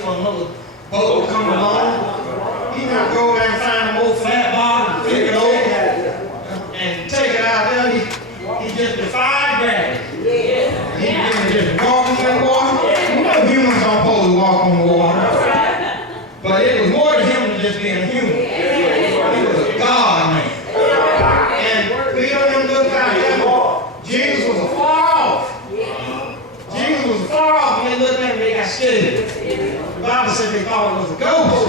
for another boat to come along. He not go over there and find a more flat bottom, pick it over, and take it out there. He just defied gravity. He just walk on that water. You know humans don't supposed to walk on the water. But it was more to him than just being a human. He was a God man. And Peter and them looked out there. Jesus was afar off. Jesus was afar off, and they looked at him and they got scared. The Bible said they thought it was a ghost.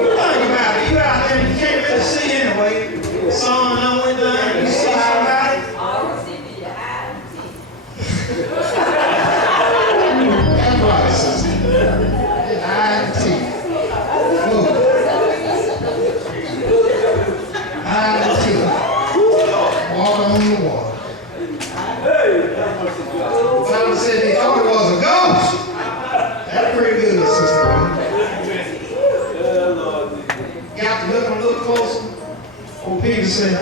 You think about it. You out there and you can't really see anyway. The sun done went down, you see somebody. That's right, sister. His eyes and teeth. Look. Eyes and teeth. Walk on the water. The Bible said they thought it was a ghost. That's pretty good, sister. Got to look a little closer. Old Peter said,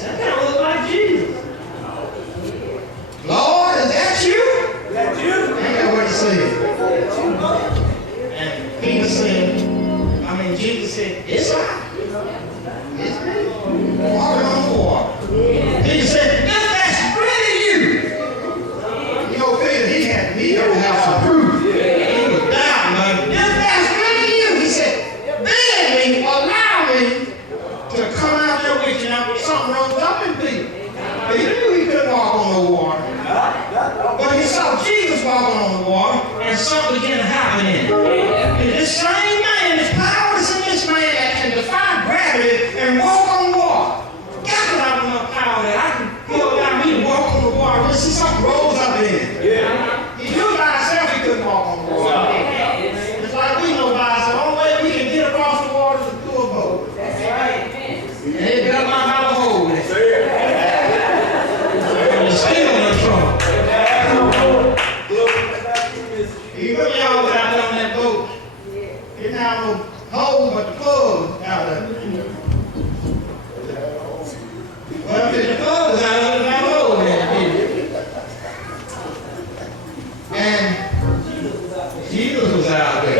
that kind of look like Jesus. Lord, is that you? That's you? Ain't that what he said? And Peter said, Jesus said, it's I. It's me. Walking on the water. Peter said, if that's really you. You know, Peter, he had to have some proof. He was doubting, but if that's really you, he said, beg me, allow me to come out there with you. Now, something rose up in Peter. Peter knew he couldn't walk on the water. But he saw Jesus walking on the water, and something began to happen in him. And this same man, this power is in this man that can defy gravity and walk on the water. God can have enough power that I can go down me to walk on the water. When see something rose up in him. He knew by himself he couldn't walk on the water. It's like we know by ourselves. The only way we can get across the water is through a boat. That's right. And they got my how to hold it. And it's still in trouble. Even y'all was out there on that boat. Didn't have no hole but the plug out there. Well, if the plug was out there, there's no hole there. And Jesus was out there.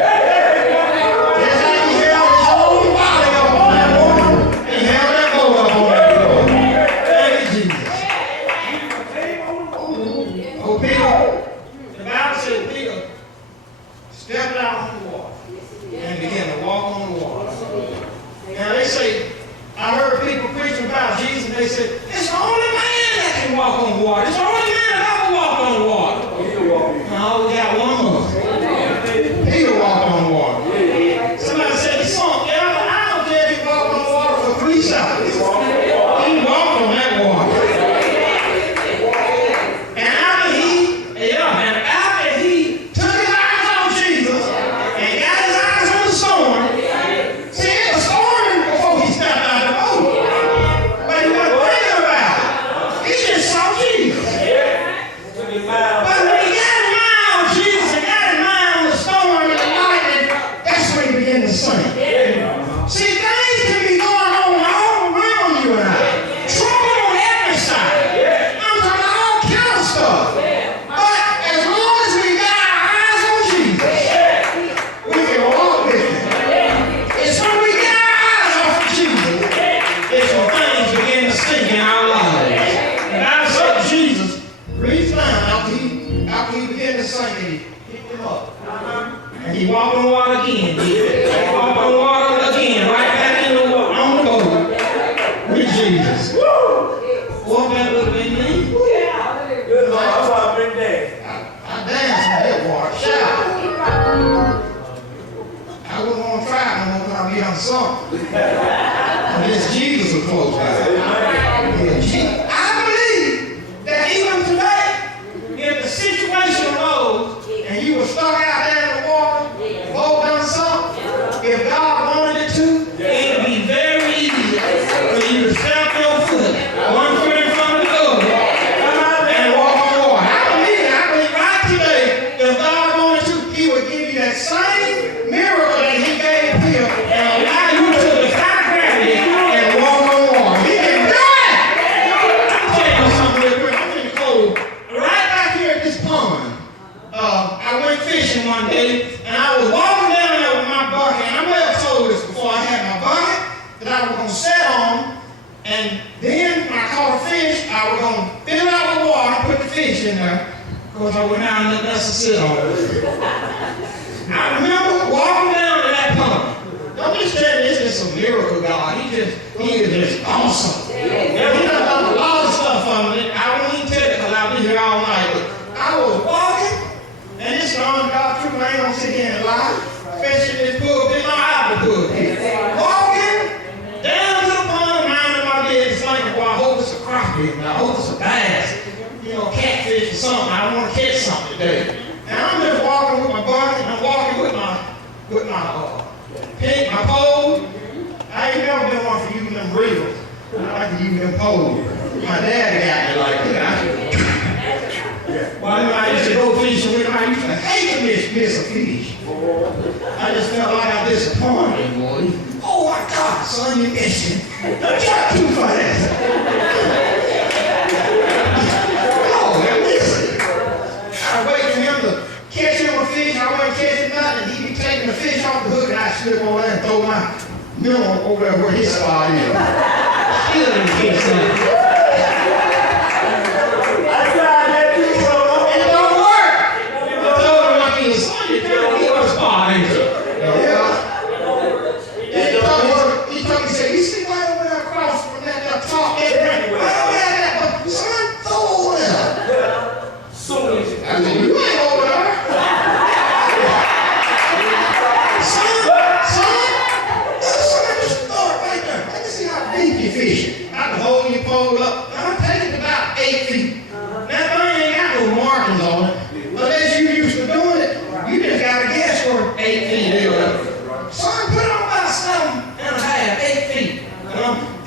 Just like he held his whole body up on that water, he held that boat up on that water. Thank you, Jesus. Oh, Peter, the Bible said Peter stepped out on the water and began to walk on the water. Now they say, I heard people preaching about Jesus, and they said, it's the only man that can walk on the water. It's the only man that ever walked on the water. No, we got one more. Peter walked on the water. Somebody said, he sunk. Yeah, but I don't care if he walked on the water for 3 seconds. He walked on that water. And after he took his eyes on Jesus and got his eyes on the storm, see, it was storming before he stepped out of the boat. But he wasn't thinking about it. He just saw Jesus. But when he got his mind on Jesus and got his mind on the storm and the lightning, that's when he began to sink. See, things can be going on all around you and I. Trouble on every side. I'm talking about all kind of stuff. But as long as we got our eyes on Jesus, we can walk with him. It's when we get our eyes off of Jesus, it's when things begin to sink in our lives. And I said Jesus reached down after he began to sink, and he picked him up. And he walked on water again. He walked on water again, right back in the water, on the boat with Jesus. What that would have been me? Good Lord, that's why I've been there. I danced in that water, shout. I wouldn't want to try no more when I be on something. Unless Jesus was close by. I believe that even today, if the situation arose and you were stuck out there in the water, boat done something, if God wanted it to, it would be very easy for you to step your foot, one foot in front of the other, and walk on water. I believe right today, if God wanted to, he would give you that same miracle that he gave Peter and allow you to defy gravity and walk on water. He can do it! I'm telling you something real quick. I'm going to go right back here at this pond. I went that I was going to set on, and then when I caught a fish, I was going to fill it out with water, put the fish in there, because I went down and nothing else to sit on. I remember walking down to that pond. Don't just tell me this is a miracle, God. He is just awesome. He done a lot of stuff for me. I don't even tell you because I've been here all night. But I was walking, and this on God truth, I ain't gonna sit here and lie. Especially this pulpit, my Bible pulpit. Walking down to the pond, minding my business, thinking, well, I hope it's a crappie, I hope it's a bass, catfish or something. I want to catch something today. And I'm just walking with my bucket, I'm walking with my pink, my pole. I ain't never been one for using them reels. I like to use them poles. My dad got me like that. Well, I used to go fishing with him. I used to hate to miss a fish. I just felt like I disappointed, boy. Oh my God, son, you're missing. Don't try too fast. Oh, I'm missing. I wait for him to catch him a fish. I wasn't catching nothing. He'd be taking the fish off the hook, and I'd slip over there and throw my minnow over there where his spot is. Still didn't catch something.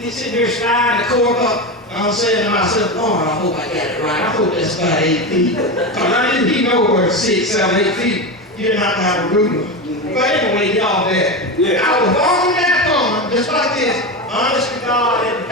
Sitting here sliding the cork up, I'm saying to myself, Lord, I hope I got it right. I hope that's about 8 feet. Because I didn't even know where 6, 7, 8 feet. You didn't have to have a ruler. But anyway, y'all there. Yeah. I was walking that pond just like this, honest to God, and